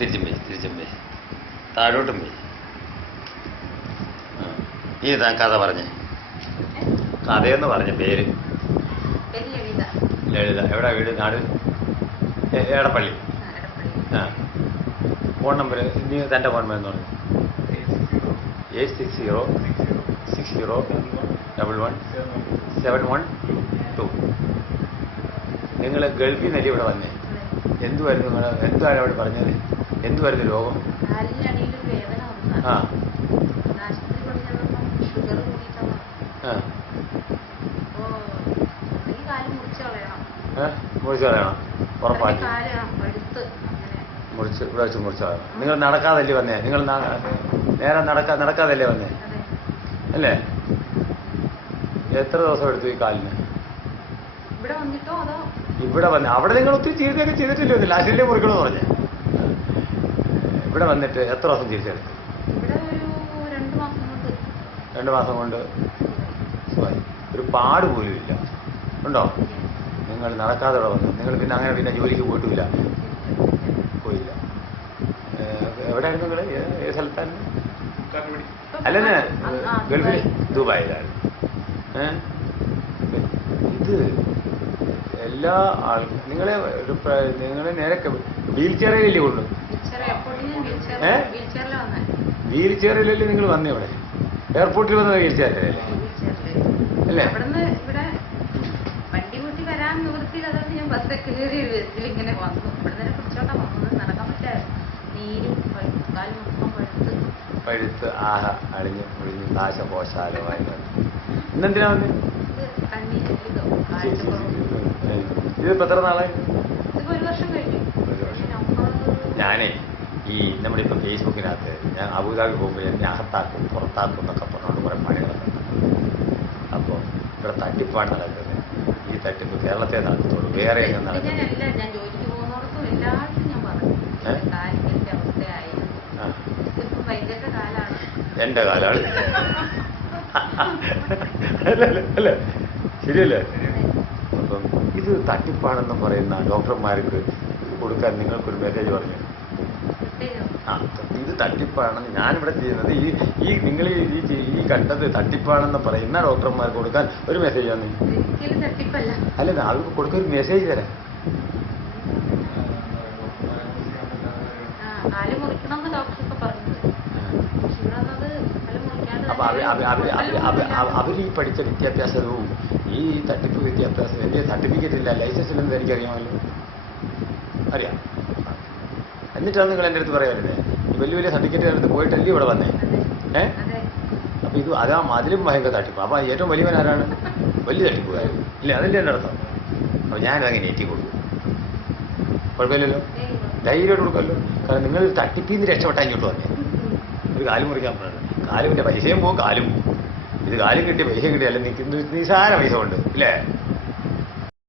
തിരിച്ചും പോയി താഴോട്ടും പോയി. ഈ താൻ കഥ പറഞ്ഞേ, കഥയെന്ന് പറഞ്ഞ പേര് ലളിത. എവിടെ വീട്? നാട് എടപ്പള്ളി. ആ, ഫോൺ നമ്പർ ഇനി തൻ്റെ ഫോൺ നമ്പർ എന്ന് പറഞ്ഞു. 866060117112. നിങ്ങൾ ഗൾഫിൽ നിന്നല്ലേ ഇവിടെ വന്നേ? എന്തുവായിരുന്നു നിങ്ങൾ എന്താണ് അവിടെ പറഞ്ഞത്? എന്തുവായിരുന്നു രോഗം? ആ മുറിച്ച് കളയണം, ഉറപ്പാക്കി മുറിച്ച് ഇവിടെ വെച്ച് മുറിച്ച് കളയണം. നിങ്ങൾ നടക്കാതല്ലേ വന്നേ? നിങ്ങൾ നേരെ നടക്കാതല്ലേ വന്നേ അല്ലേ? എത്ര ദിവസം എടുത്തു ഈ കാലിന്? ഇവിടെ വന്ന് അവിടെ നിങ്ങൾ ഒത്തിരി ചികിത്സയൊക്കെ ചെയ്തിട്ടില്ലേ? ഒന്നില്ല, ലാസ്റ്റിലെ മുറിക്കണമെന്ന് പറഞ്ഞേ. ഇവിടെ വന്നിട്ട് എത്ര ദിവസം ചികിത്സയെടുത്തു? 2 മാസം കൊണ്ട് ഒരു പാട് പോലും ഇല്ല. ഉണ്ടോ? നിങ്ങൾ നടക്കാതെ ഇവിടെ വന്നു. നിങ്ങൾ പിന്നെ ജോലിക്ക് പോയിട്ടില്ല? പോയില്ല. എവിടെയായിരുന്നു നിങ്ങൾ? ഏത് സ്ഥലത്തായിരുന്നു? അല്ലേ, ഗൾഫിൽ ദുബായിലാണ്. ഇത് എല്ലാ നിങ്ങളെ നേരെ വീൽ ചെയറിലല്ലേ കൊണ്ടു? വീൽ ചെയറിലല്ലേ നിങ്ങൾ വന്നേ? ഇവിടെ എയർപോർട്ടിൽ വന്നത് വീൽ ചെയറിലല്ലേ? അല്ലേ? പഴുത്ത് അളിഞ്ഞ് മുഴിഞ്ഞ് നാശകോശാലമായി. ഇന്നെന്തിനാ വന്നേ? ഇതിപ്പോ എത്ര നാളായി? ഞാനേ ഈ നമ്മുടെ ഇപ്പം ഫേസ്ബുക്കിനകത്ത് ഞാൻ അബുദാബി പോകുമ്പോൾ എന്നെ അകത്താക്കും പുറത്താക്കും എന്നൊക്കെ പറഞ്ഞുകൊണ്ട് കുറേ പണികളൊക്കെ. അപ്പോൾ ഇവിടെ തട്ടിപ്പാണ് നടക്കുന്നത്. ഈ തട്ടിപ്പ് കേരളത്തെ നടത്തുള്ളൂ, വേറെ എങ്ങനെ നടക്കുന്നത്? എൻ്റെ കാലാണ് അല്ലേ? ശരിയല്ലേ? അപ്പം ഇത് തട്ടിപ്പാണെന്ന് പറയുന്ന ഡോക്ടർമാർക്ക് കൊടുക്കാൻ നിങ്ങൾക്കൊരു മെസ്സേജ് പറഞ്ഞു. ആ, ഇത് തട്ടിപ്പാണെന്ന് ഞാനിവിടെ ചെയ്യുന്നത് ഈ നിങ്ങൾ ഈ കണ്ടത് തട്ടിപ്പാണെന്ന് പറയുന്ന ഡോക്ടർമാർക്ക് കൊടുക്കാൻ ഒരു മെസ്സേജ് ആണ്. അല്ല, അത് കൊടുക്കാൻ ഒരു മെസ്സേജ് തരാം. അപ്പൊ അവർ ഈ പഠിച്ച വിദ്യാഭ്യാസവും ഈ തട്ടിപ്പ് വിദ്യാഭ്യാസം എൻ്റെ സർട്ടിഫിക്കറ്റ് ഇല്ല, ലൈസൻസ് ഇല്ലെന്ന് എനിക്കറിയാമല്ലോ. അറിയാം. എന്നിട്ടാണ് നിങ്ങൾ എൻ്റെ അടുത്ത് പറയാറുണ്ട് വലിയ വലിയ സർട്ടിഫിക്കറ്റ് എടുത്ത് പോയിട്ടല്ലേ ഇവിടെ വന്നേ? അപ്പൊ ഇത് അതിലും ഭയങ്കര തട്ടിപ്പ്. അപ്പൊ ഏറ്റവും വലിയവൻ ആരാണ്? വലിയ തട്ടിപ്പുകാരൻ ഇല്ലേ? അതിൻ്റെ എൻ്റെ അർത്ഥം. അപ്പൊ ഞാനതങ്ങനെ ഏറ്റി കൊടുക്കും. കുഴപ്പമില്ലല്ലോ, ധൈര്യമായിട്ട് കൊടുക്കുമല്ലോ. കാരണം നിങ്ങൾ തട്ടിപ്പിൽ നിന്ന് രക്ഷപ്പെട്ടാൽ ഇങ്ങോട്ട് വന്നേ. ഒരു കാലും മുറിക്കാൻ പറഞ്ഞത് കാലുമിൻ്റെ പൈസയും പോകും, കാലും പോകും. ഇത് കാലും കിട്ടിയ പൈസയും കിട്ടിയ അല്ല നിൽക്കുന്ന നിസാര പൈസ ഉണ്ട് ഇല്ലേ?